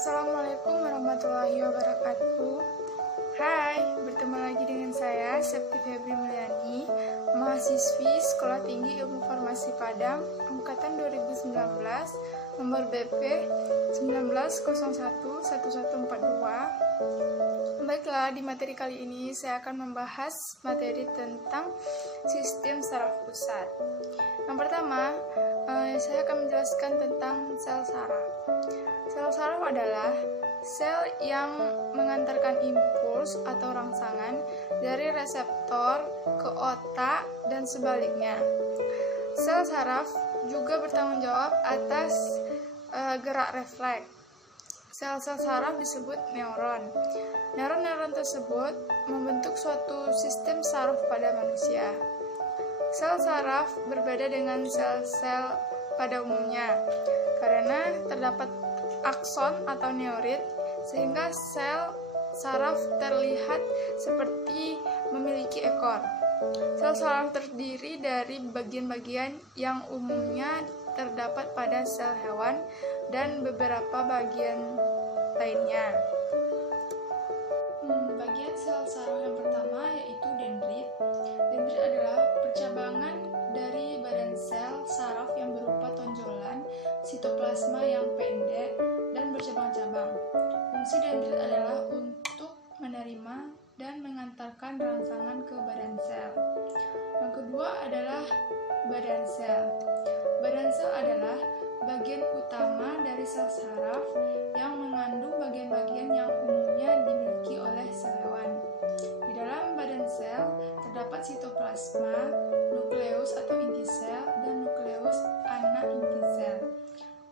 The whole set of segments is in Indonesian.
Assalamualaikum warahmatullahi wabarakatuh. Hai, bertemu lagi dengan saya Septi Febri Mulyani, mahasiswi Sekolah Tinggi Ilmu Farmasi Padang, Angkatan 2019, nomor BP 19011142. Baiklah, di materi kali ini saya akan membahas materi tentang sistem saraf pusat. Yang pertama, saya akan menjelaskan tentang sel saraf. Sel saraf adalah sel yang mengantarkan impuls atau rangsangan dari reseptor ke otak dan sebaliknya. Sel saraf juga bertanggung jawab atas gerak refleks. Sel-sel saraf disebut neuron. Neuron-neuron tersebut membentuk suatu sistem saraf pada manusia. Sel saraf berbeda dengan sel-sel pada umumnya karena terdapat akson atau neurit, sehingga sel saraf terlihat seperti memiliki ekor. Sel saraf terdiri dari bagian-bagian yang umumnya terdapat pada sel hewan dan beberapa bagian lainnya. Bagian sel saraf yang pertama yaitu dendrit. Dendrit adalah percabangan dari badan sel saraf yang berupa tonjolan sitoplasma yang pendek dan bercabang-cabang. Fungsi dendrit adalah untuk menerima dan mengantarkan rangsangan ke badan sel. Yang kedua adalah badan sel. Badan sel adalah bagian utama dari sel saraf yang mengandung bagian-bagian yang umumnya dimiliki oleh sel hewan. Di dalam badan sel terdapat sitoplasma, nukleus atau inti sel, dan nukleus anak inti sel.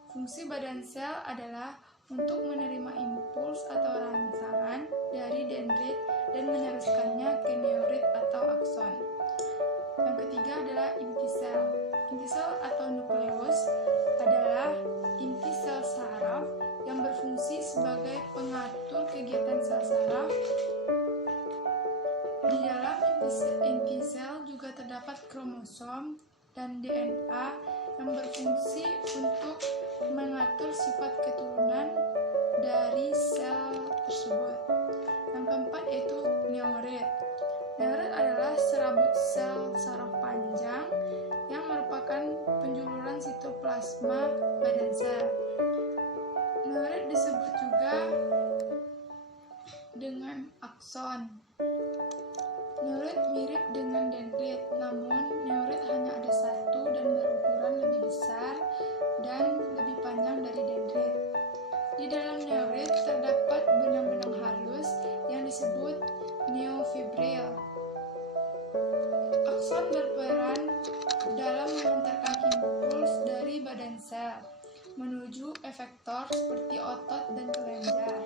Fungsi badan sel adalah untuk menerima impuls atau rangsangan dari dendrit dan meneruskannya ke neurit atau akson. Yang ketiga adalah inti sel. Inti sel atau nukleus adalah inti sel saraf yang berfungsi sebagai pengatur kegiatan sel saraf. Di dalam inti sel juga terdapat kromosom dan DNA yang berfungsi untuk mengatur sifat keturunan dari sel tersebut. Yang keempat yaitu neurit. Neurit adalah serabut sel saraf panjang yang merupakan penjuluran sitoplasma badan sel. Neurit disebut juga dengan akson. Neurit mirip dengan dendrit, namun neurit hanya ada satu dan berukuran lebih besar dan lebih panjang dari dendrit. Di dalam neurit terdapat benang-benang halus yang disebut neofibril. Akson berperan dalam mengantarkan impuls dari badan sel menuju efektor seperti otot dan kelenjar.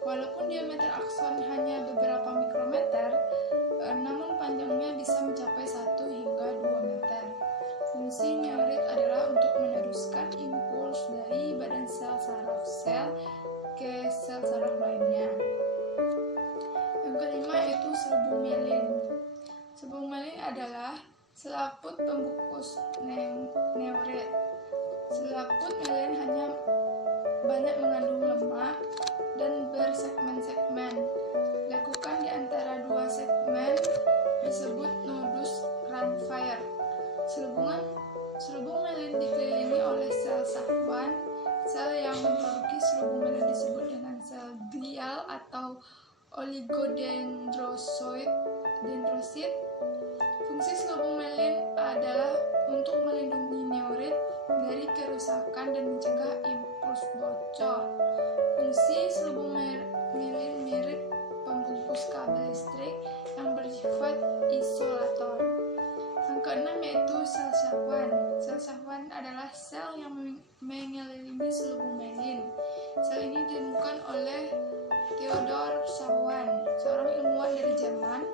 Walaupun diameter akson hanya beberapa mikrometer, namun panjangnya bisa mencapai 1 hingga 2 meter. Fungsi neurit adalah untuk meneruskan impuls dari badan sel saraf sel ke sel saraf lainnya. Yang kelima yaitu selubung mielin. Selubung mielin adalah selaput pembungkus neurit. Selaput mielin hanya banyak mengandung lemak dan bersegmen-segmen. Lekukan di antara dua segmen disebut nodus Ranvier. Selubung mielin dikelilingi oleh sel safwan. Sel yang memproduksi selubung mielin disebut dengan sel glial atau oligodendrosit. Fungsi selubung mielin adalah untuk melindungi neurit dari kerusakan dan mencegah impuls bocor. Fungsi selubung mielin mirip pembungkus kabel listrik yang bersifat isolator. Yang keenam yaitu sel safwan. Sel safwan adalah sel yang mengelilingi selubung mielin. Sel ini ditemukan oleh Theodor Safwan, seorang ilmuwan dari Jerman.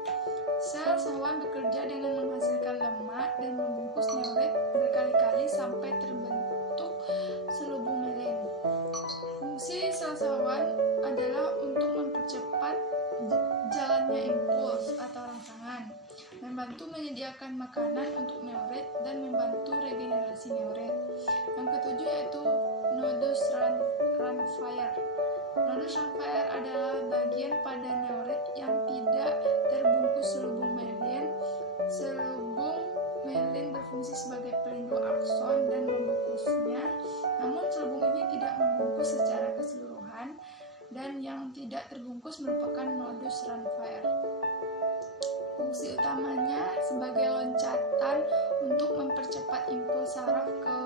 Sel safwan bekerja dengan menghasilkan lemak dan membungkus neurit berkali-kali sampai terbentuk selubung mielin. Fungsi sel safwan adalah untuk mempercepat jalannya impuls atau rangsangan, membantu menyediakan makanan untuk neurit, dan membantu regenerasi neurit. Yang ketujuh yaitu nodus Ranvier. Ramphire. Nodus Ramphire adalah bagian pada neurit yang tidak terbungkus selubung myelin. Selubung myelin berfungsi sebagai pelindung akson dan membungkusnya, namun selubung ini tidak membungkus secara keseluruhan, dan yang tidak terbungkus merupakan nodus Ramphire. Fungsi utamanya sebagai loncatan untuk mempercepat impuls saraf ke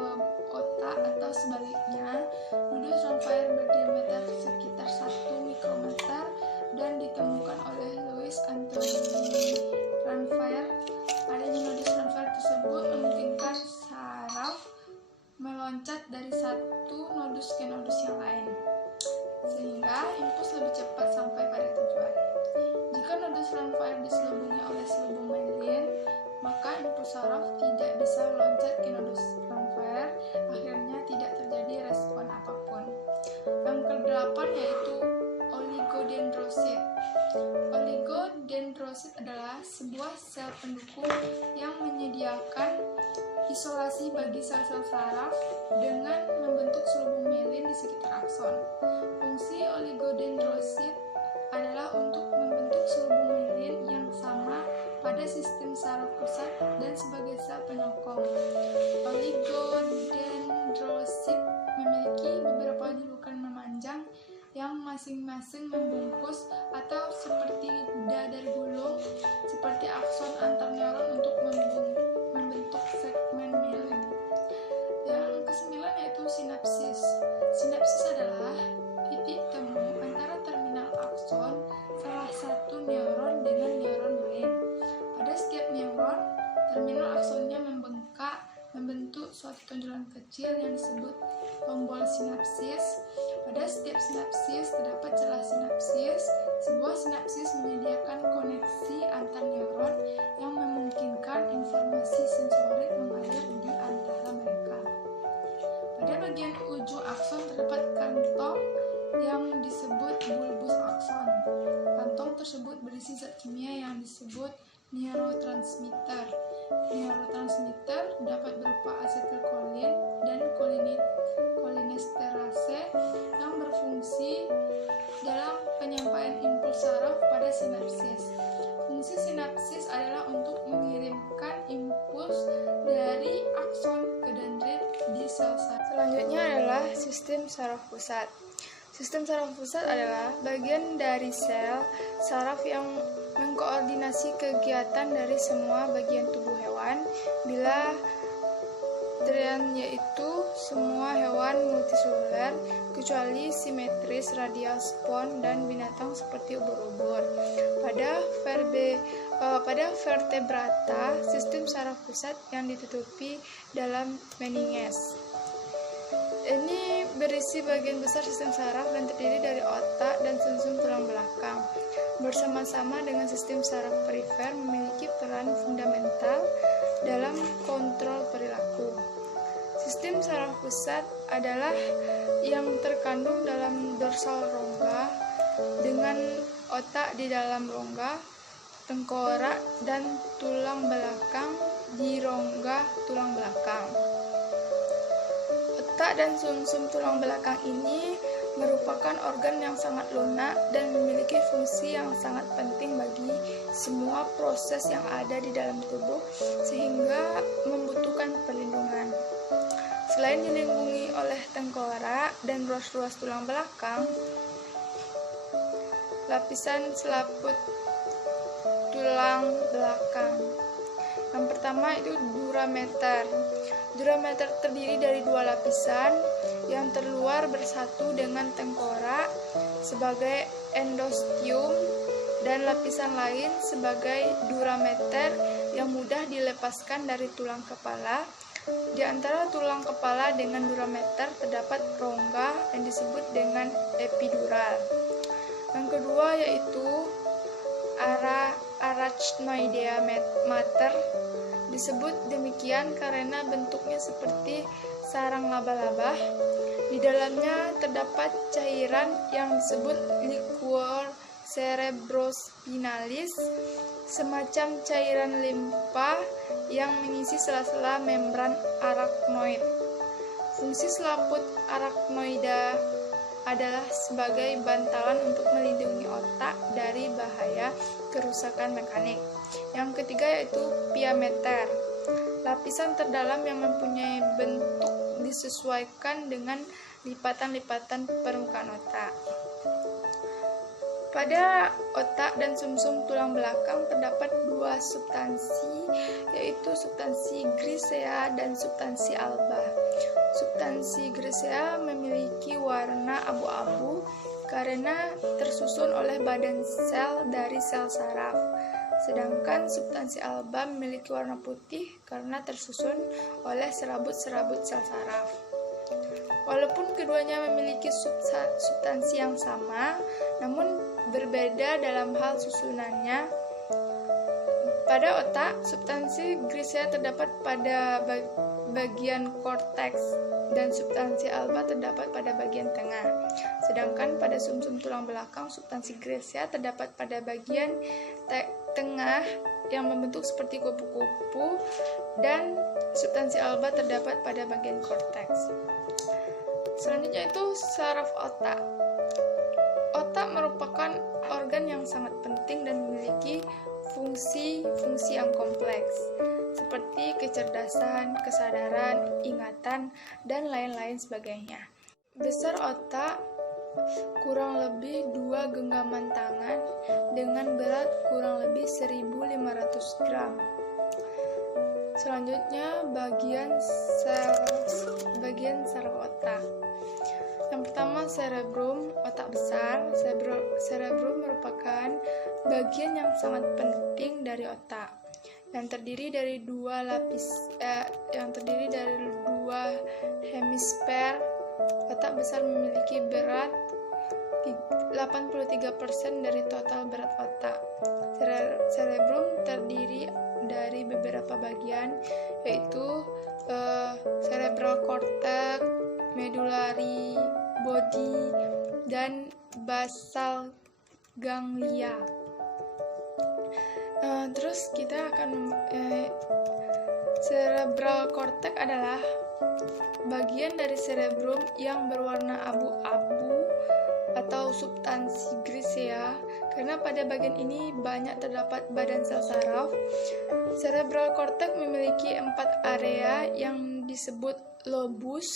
otak atau sebaliknya. Nodus Ramphire berdiameter sekitar 1 mikrometer dan ditemukan oleh Louis Anthony Ramphire. Adanya nodus Ramphire tersebut memungkinkan saraf meloncat dari satu nodus ke nodus yang lain, sehingga impuls lebih cepat sampai pada tujuan. Jika nodus Ramphire diselubungi oleh selubung myelin, maka impuls saraf tidak bisa meloncat ke nodus Ramphire, akhirnya tidak terjadi respon apapun. Yang ke-8 yaitu oligodendrosit. Oligodendrosit adalah sebuah sel pendukung yang menyediakan isolasi bagi sel-sel saraf dengan membentuk selubung myelin di sekitar akson. Fungsi oligodendrosit adalah untuk membentuk selubung myelin yang sama pada sistem saraf pusat dan sebagai sel penyokong. Oligodendrosit memiliki beberapa julukan memanjang yang masing-masing membungkus atau seperti dadar gulung seperti akson antar neuron untuk membentuk segmen myelin. Yang ke-9 yaitu sinapsis. Sinapsis adalah titik temu antara terminal akson salah satu neuron dengan neuron lain. Pada setiap neuron, terminal aksonnya membengkak membentuk suatu tonjolan kecil yang disebut tombol sinapsis. Pada setiap sinapsis terdapat celah sinapsis. Sebuah sinapsis menyediakan koneksi antar neuron yang memungkinkan informasi sensorik mengalir di antara mereka. Pada bagian ujung akson terdapat kantong yang disebut bulbus akson. Kantong tersebut berisi zat kimia yang disebut neurotransmitter. Neurotransmitter dapat berupa asetilkolin dan kolinesterase yang berfungsi dalam penyampaian impuls saraf pada sinapsis. Fungsi sinapsis adalah untuk mengirimkan impuls dari akson ke dendrit di sel saraf. Selanjutnya adalah sistem saraf pusat. Sistem saraf pusat adalah bagian dari sel saraf yang mengkoordinasi kegiatan dari semua bagian tubuh hewan, bila yaitu semua hewan multiseluler kecuali simetris, radial spons, dan binatang seperti ubur-ubur. Pada vertebrata, sistem saraf pusat yang ditutupi dalam meninges. Ini berisi bagian besar sistem saraf dan terdiri dari otak dan sumsum tulang belakang. Bersama-sama dengan sistem saraf perifer memiliki peran fundamental dalam kontrol perilaku. Sistem saraf pusat adalah yang terkandung dalam dorsal rongga dengan otak di dalam rongga, tengkorak, dan tulang belakang di rongga tulang belakang. Otak dan sumsum tulang belakang ini merupakan organ yang sangat lunak dan memiliki fungsi yang sangat penting bagi semua proses yang ada di dalam tubuh, sehingga membutuhkan perlindungan. Selain dilindungi oleh tengkorak dan ruas-ruas tulang belakang, lapisan selaput tulang belakang. Yang pertama itu durameter. Durameter terdiri dari dua lapisan yang terluar bersatu dengan tengkorak sebagai endosteum dan lapisan lain sebagai durameter yang mudah dilepaskan dari tulang kepala. Di antara tulang kepala dengan durameter terdapat rongga yang disebut dengan epidural. Yang kedua yaitu arachnoidea mater. Disebut demikian karena bentuknya seperti sarang laba-laba. Di dalamnya terdapat cairan yang disebut liquor cerebrospinalis, semacam cairan limpa yang mengisi sela-sela membran arachnoid. Fungsi selaput arachnoida adalah sebagai bantalan untuk melindungi otak dari bahaya kerusakan mekanik. Yang ketiga yaitu pia meter, lapisan terdalam yang mempunyai bentuk disesuaikan dengan lipatan-lipatan permukaan otak. Pada otak dan sumsum tulang belakang terdapat dua substansi, yaitu substansi grisea dan substansi alba. Substansi grisea memiliki warna abu-abu karena tersusun oleh badan sel dari sel saraf. Sedangkan substansi alba memiliki warna putih karena tersusun oleh serabut-serabut sel saraf. Walaupun keduanya memiliki substansi yang sama, namun berbeda dalam hal susunannya. Pada otak, substansi grisea terdapat pada bagian korteks dan substansi alba terdapat pada bagian tengah. Sedangkan pada sumsum tulang belakang, substansi grisea terdapat pada bagian tengah yang membentuk seperti kupu-kupu dan substansi alba terdapat pada bagian korteks. Selanjutnya itu saraf otak. Otak merupakan organ yang sangat penting dan memiliki fungsi-fungsi yang kompleks, seperti kecerdasan, kesadaran, ingatan, dan lain-lain sebagainya. Besar otak kurang lebih 2 genggaman tangan dengan berat kurang lebih 1.500 gram. Selanjutnya bagian saraf otak. Yang pertama cerebrum, otak besar. Cerebrum merupakan bagian yang sangat penting dari otak, yang terdiri dari dua hemisfer. Otak besar memiliki berat 83% dari total berat otak. Cerebrum terdiri dari beberapa bagian, yaitu cerebral cortex, medullary body, dan basal ganglia. Terus kita akan cerebral cortex adalah bagian dari cerebrum yang berwarna abu-abu atau substansi grisea, karena pada bagian ini banyak terdapat badan sel saraf. Cerebral cortex memiliki 4 area yang disebut lobus,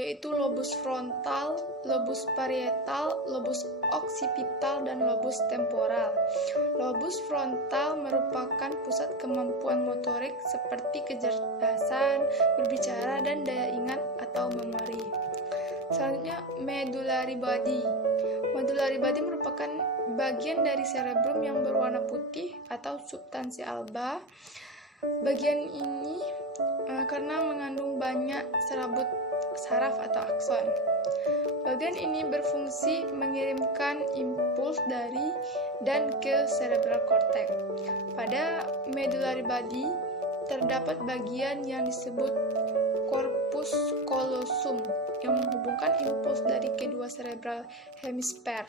yaitu lobus frontal, lobus parietal, lobus occipital, dan lobus temporal. Lobus frontal merupakan pusat kemampuan motorik seperti kecerdasan, berbicara, dan daya ingat atau memori. Selanjutnya, medullary body. Medullary body merupakan bagian dari cerebrum yang berwarna putih atau substansi alba. Bagian ini karena mengandung banyak serabut saraf atau akson. Bagian ini berfungsi mengirimkan impuls dari dan ke cerebral cortex. Pada medullary body terdapat bagian yang disebut corpus callosum yang menghubungkan impuls dari kedua cerebral hemisfer.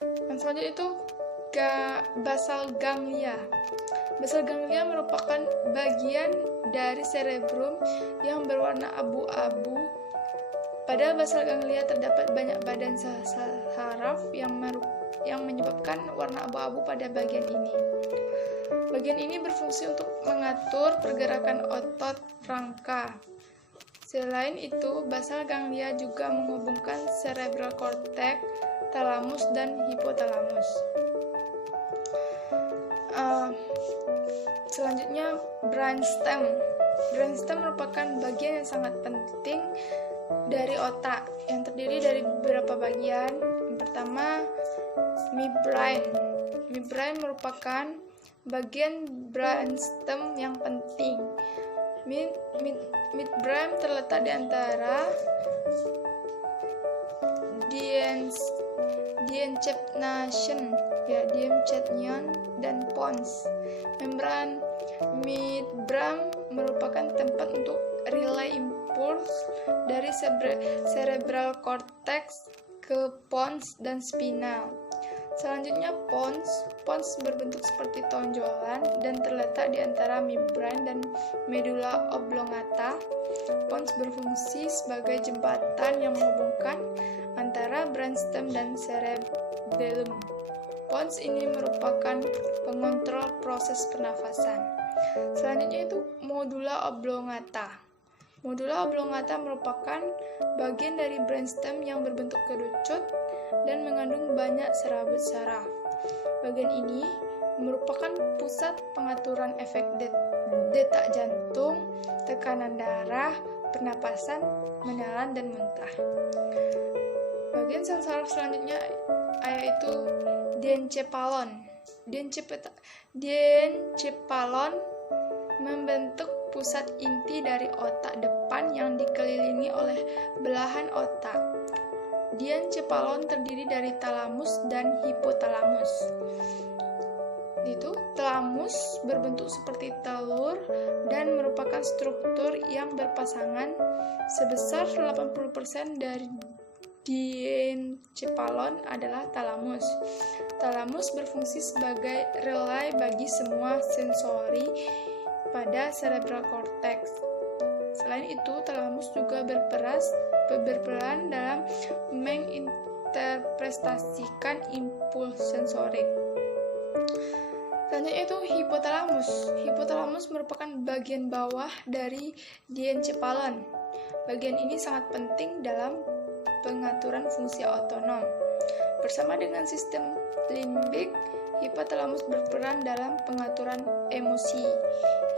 Dan selanjutnya itu basal ganglia. Basal ganglia merupakan bagian dari cerebrum yang berwarna abu-abu. Pada basal ganglia terdapat banyak badan saraf yang menyebabkan warna abu-abu pada bagian ini. Bagian ini berfungsi untuk mengatur pergerakan otot rangka. Selain itu, basal ganglia juga menghubungkan cerebral cortex, thalamus, dan hipotalamus. Selanjutnya, brainstem. Brainstem merupakan bagian yang sangat penting dari otak yang terdiri dari beberapa bagian. Yang pertama, midbrain. Midbrain merupakan bagian brainstem yang penting. Midbrain terletak di antara diencephalon dan pons. Membran midbrain merupakan tempat untuk relay impuls dari cerebral cortex ke pons dan spinal. Selanjutnya pons. Pons berbentuk seperti tonjolan dan terletak di antara membran dan medula oblongata. Pons berfungsi sebagai jembatan yang menghubungkan antara brainstem dan cerebellum. Pons ini merupakan pengontrol proses pernafasan. Selanjutnya itu modula oblongata. Modula oblongata merupakan bagian dari brainstem yang berbentuk kerucut dan mengandung banyak serabut saraf. Bagian ini merupakan pusat pengaturan efek detak jantung, tekanan darah, pernapasan, menelan, dan muntah. Bagian sel saraf selanjutnya yaitu diencephalon. Diencephalon membentuk pusat inti dari otak depan yang dikelilingi oleh belahan otak. Diencephalon terdiri dari talamus dan hipotalamus. Talamus berbentuk seperti telur dan merupakan struktur yang berpasangan. Sebesar 80% dari diencephalon adalah talamus. Talamus berfungsi sebagai relay bagi semua sensori pada cerebral cortex. Selain itu, talamus juga berperan dalam menginterpretasikan impuls sensorik. Selanjutnya itu hipotalamus. Hipotalamus merupakan bagian bawah dari diencephalon. Bagian ini sangat penting dalam pengaturan fungsi otonom. Bersama dengan sistem limbik, hipotalamus berperan dalam pengaturan emosi.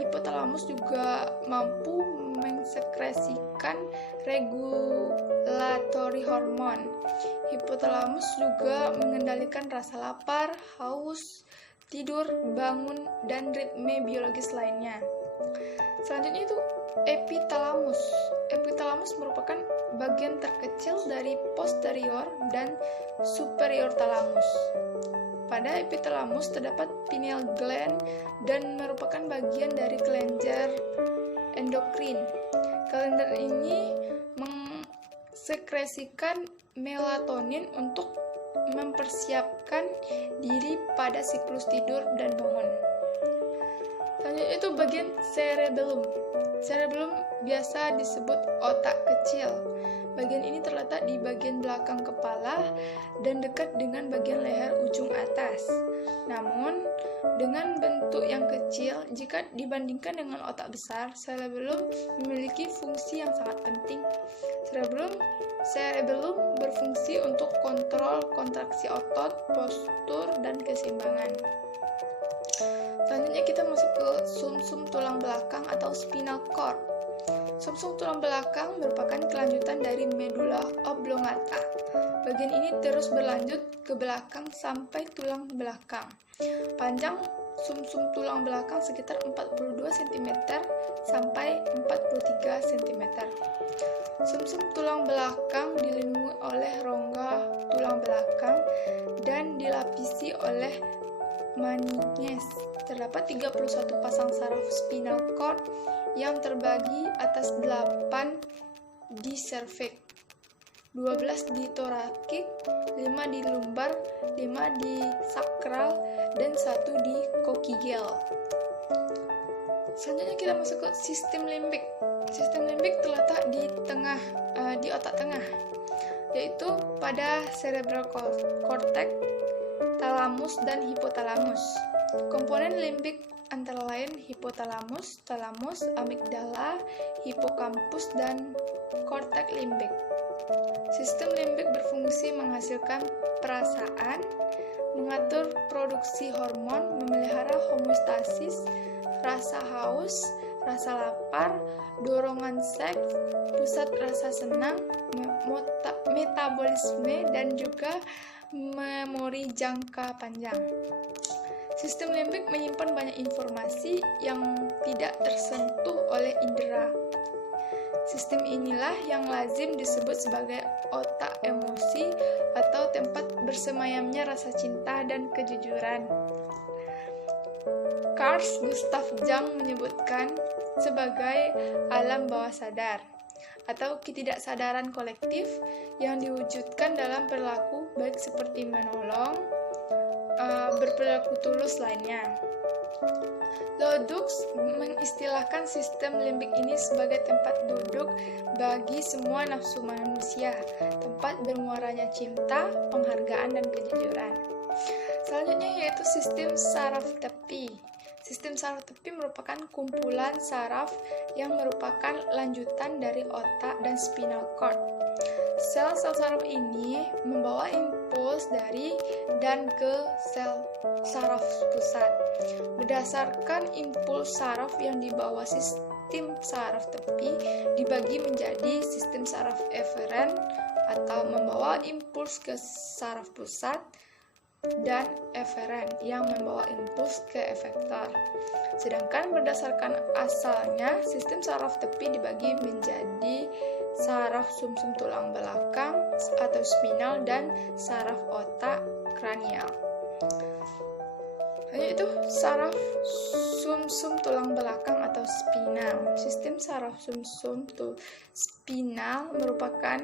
Hipotalamus juga mampu mensekresikan regulatori hormon. Hipotalamus juga mengendalikan rasa lapar, haus, tidur, bangun, dan ritme biologis lainnya. Selanjutnya itu epitalamus. Epitalamus merupakan bagian terkecil dari posterior dan superior talamus. Pada epitalamus terdapat pineal gland dan merupakan bagian dari kelenjar endokrin. Kelenjar ini mensekresikan melatonin untuk mempersiapkan diri pada siklus tidur dan bangun. Selanjutnya itu bagian cerebellum. Cerebellum biasa disebut otak kecil. Bagian ini terletak di bagian belakang kepala dan dekat dengan bagian leher ujung atas. Namun, dengan bentuk yang kecil, jika dibandingkan dengan otak besar, cerebellum memiliki fungsi yang sangat penting. Cerebellum berfungsi untuk kontrol kontraksi otot, postur, dan keseimbangan. Selanjutnya kita masuk ke sumsum tulang belakang atau spinal cord. Sumsum tulang belakang merupakan kelanjutan dari medula oblongata. Bagian ini terus berlanjut ke belakang sampai tulang belakang. Panjang sumsum tulang belakang sekitar 42 cm sampai 43 cm. Sumsum tulang belakang dilindungi oleh rongga tulang belakang dan dilapisi oleh meninges. Terdapat 31 pasang saraf spinal cord yang terbagi atas 8 di cervix, 12 di thoracic, 5 di lumbar, 5 di sacral, dan 1 di coccygeal. Selanjutnya kita masuk ke sistem limbik. Sistem limbik terletak di otak tengah, yaitu pada cerebral cortex, talamus, dan hipotalamus. Komponen limbik antara lain hipotalamus, talamus, amigdala, hipokampus, dan korteks limbik. Sistem limbik berfungsi menghasilkan perasaan, mengatur produksi hormon, memelihara homeostasis, rasa haus, rasa lapar, dorongan seks, pusat rasa senang, metabolisme, dan juga memori jangka panjang. Sistem limbik menyimpan banyak informasi yang tidak tersentuh oleh indera. Sistem inilah yang lazim disebut sebagai otak emosi atau tempat bersemayamnya rasa cinta dan kejujuran. Carl Gustav Jung menyebutkan sebagai alam bawah sadar atau ketidaksadaran kolektif yang diwujudkan dalam perilaku baik seperti menolong, berperilaku tulus lainnya. Leduc mengistilahkan sistem limbik ini sebagai tempat duduk bagi semua nafsu manusia, tempat bermuaranya cinta, penghargaan, dan kejujuran. Selanjutnya yaitu sistem saraf tepi. Sistem saraf tepi merupakan kumpulan saraf yang merupakan lanjutan dari otak dan spinal cord. Sel-sel saraf ini membawa impuls dari dan ke sel saraf pusat. Berdasarkan impuls saraf yang dibawa sistem saraf tepi dibagi menjadi sistem saraf eferen atau membawa impuls ke saraf pusat dan eferen yang membawa impuls ke efektor. Sedangkan berdasarkan asalnya, sistem saraf tepi dibagi menjadi saraf sumsum tulang belakang atau spinal dan saraf otak kranial. Yaitu saraf sumsum tulang belakang atau spinal. Sistem saraf sumsum spinal merupakan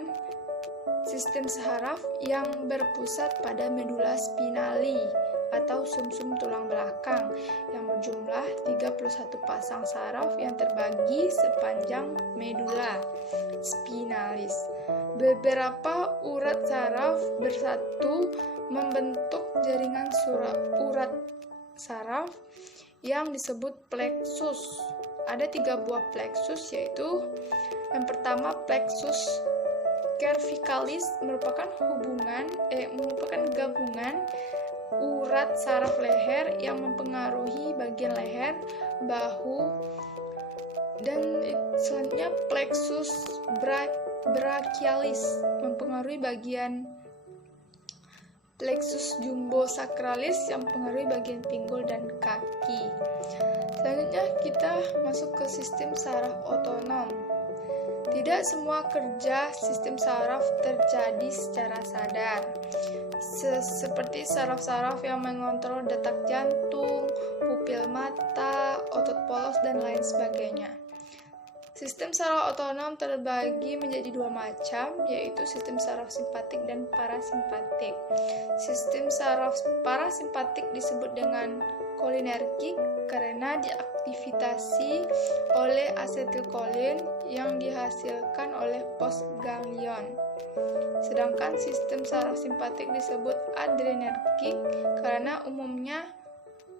sistem saraf yang berpusat pada medula spinali atau sumsum tulang belakang yang berjumlah 31 pasang saraf yang terbagi sepanjang medula spinalis. Beberapa urat saraf bersatu membentuk jaringan urat saraf yang disebut plexus. Ada 3 buah plexus, yaitu yang pertama plexus cervicalis merupakan gabungan urat saraf leher yang mempengaruhi bagian leher, bahu, dan selanjutnya plexus brachialis mempengaruhi bagian plexus jumbosacralis yang mempengaruhi bagian pinggul dan kaki. Selanjutnya kita masuk ke sistem saraf otonom. Tidak semua kerja sistem saraf terjadi secara sadar, seperti saraf-saraf yang mengontrol detak jantung, pupil mata, otot polos, dan lain sebagainya. Sistem saraf otonom terbagi menjadi 2 macam, yaitu sistem saraf simpatik dan parasimpatik. Sistem saraf parasimpatik disebut dengan kolinergik karena diaktifasi oleh asetilkolin yang dihasilkan oleh postganglion. Sedangkan sistem saraf simpatik disebut adrenergik karena umumnya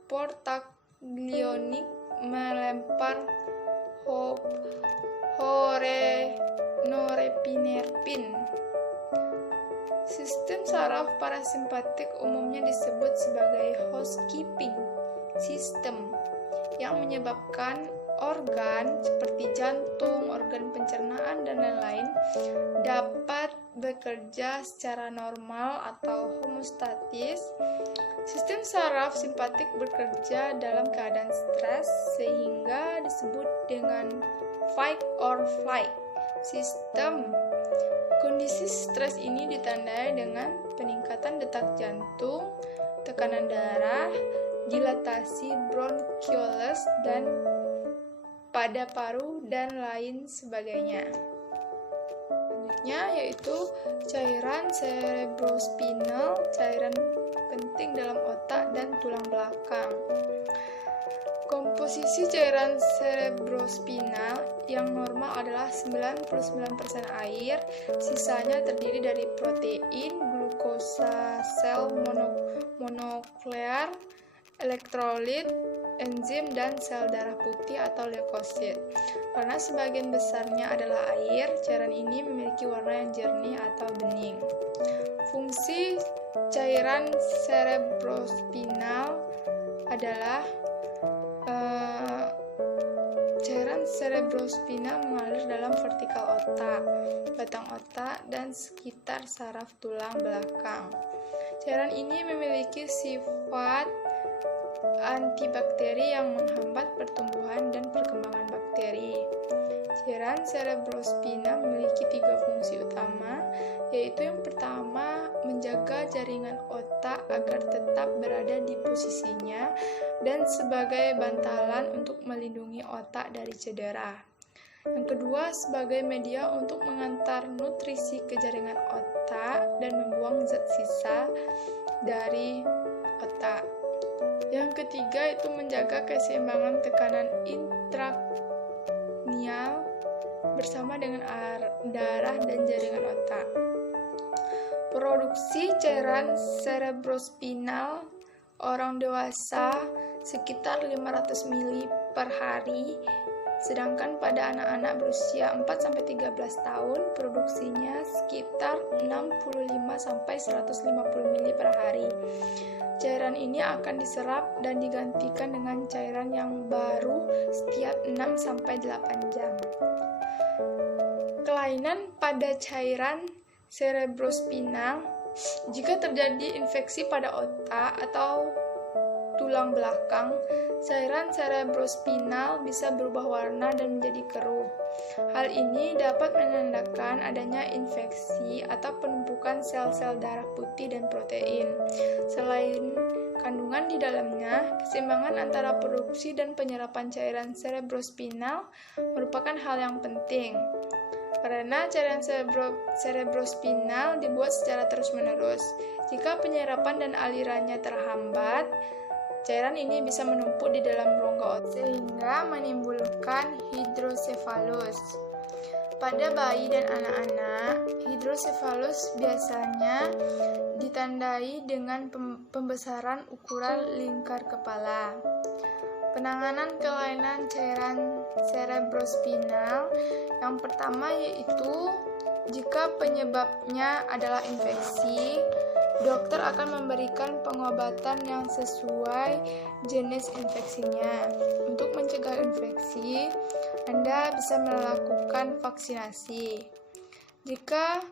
portaglionik melempar norepinerpin. Sistem saraf parasimpatik umumnya disebut sebagai housekeeping system yang menyebabkan organ seperti jantung, organ pencernaan, dan lain-lain dapat bekerja secara normal atau homeostatis. Sistem saraf simpatik bekerja dalam keadaan stres sehingga disebut dengan fight or flight system. Kondisi stres ini ditandai dengan peningkatan detak jantung, tekanan darah, dilatasi bronchioles dan pada paru, dan lain sebagainya. Selanjutnya yaitu cairan cerebrospinal, cairan penting dalam otak dan tulang belakang. Komposisi cairan cerebrospinal yang normal adalah 99% air, sisanya terdiri dari protein, glukosa, sel monoklear, elektrolit, enzim, dan sel darah putih atau leukosit. Karena sebagian besarnya adalah air, cairan ini memiliki warna yang jernih atau bening. Fungsi cairan cerebrospinal adalah cairan cerebrospinal mengalir dalam vertikal otak, batang otak, dan sekitar saraf tulang belakang. Cairan ini memiliki sifat antibakteri yang menghambat pertumbuhan dan perkembangan bakteri. Cairan cerebrospinal memiliki 3 fungsi utama, yaitu yang pertama, menjaga jaringan otak agar tetap berada di posisinya dan sebagai bantalan untuk melindungi otak dari cedera. Yang kedua, sebagai media untuk mengantar nutrisi ke jaringan otak dan membuang zat sisa dari otak. otak. Yang ketiga itu menjaga keseimbangan tekanan intracranial bersama dengan darah dan jaringan otak. Produksi cairan cerebrospinal orang dewasa sekitar 500 ml per hari, sedangkan pada anak-anak berusia 4-13 tahun produksinya sekitar 65-150 ml per hari. Cairan ini akan diserap dan digantikan dengan cairan yang baru setiap 6-8 jam. Kelainan pada cairan cerebrospinal, jika terjadi infeksi pada otak atau tulang belakang, cairan cerebrospinal bisa berubah warna dan menjadi keruh. Hal ini dapat menandakan adanya infeksi atau penumpukan sel-sel darah putih dan protein. Selain kandungan di dalamnya, keseimbangan antara produksi dan penyerapan cairan cerebrospinal merupakan hal yang penting. Karena cairan cerebrospinal dibuat secara terus-menerus. Jika penyerapan dan alirannya terhambat, cairan ini bisa menumpuk di dalam rongga otak sehingga menimbulkan hidrosefalus. Pada bayi dan anak-anak, hidrosefalus biasanya ditandai dengan pembesaran ukuran lingkar kepala. Penanganan kelainan cairan cerebrospinal yang pertama yaitu jika penyebabnya adalah infeksi, dokter akan memberikan pengobatan yang sesuai jenis infeksinya. Untuk mencegah infeksi, Anda bisa melakukan vaksinasi. Jika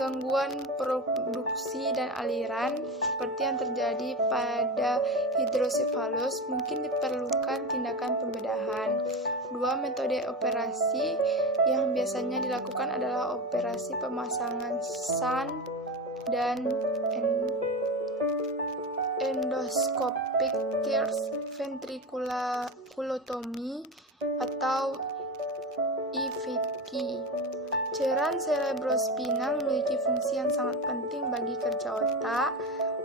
gangguan produksi dan aliran seperti yang terjadi pada hidrosefalus, mungkin diperlukan tindakan pembedahan. Dua metode operasi yang biasanya dilakukan adalah operasi pemasangan shunt dan endoscopic tears ventriculotomy atau EVT. Cairan cerebrospinal memiliki fungsi yang sangat penting bagi kerja otak.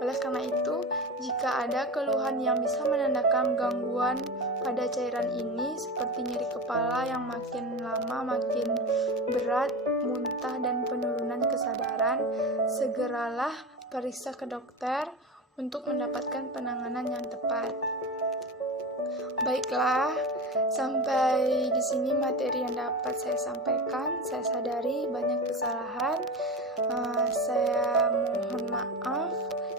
Oleh karena itu, jika ada keluhan yang bisa menandakan gangguan pada cairan ini, seperti nyeri kepala yang makin lama makin berat, muntah, dan penurunan kesadaran, segeralah periksa ke dokter untuk mendapatkan penanganan yang tepat. Baiklah, sampai di sini materi yang dapat saya sampaikan. Saya sadari banyak kesalahan. Saya mohon maaf.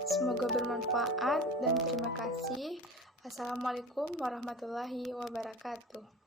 Semoga bermanfaat dan terima kasih. Assalamualaikum warahmatullahi wabarakatuh.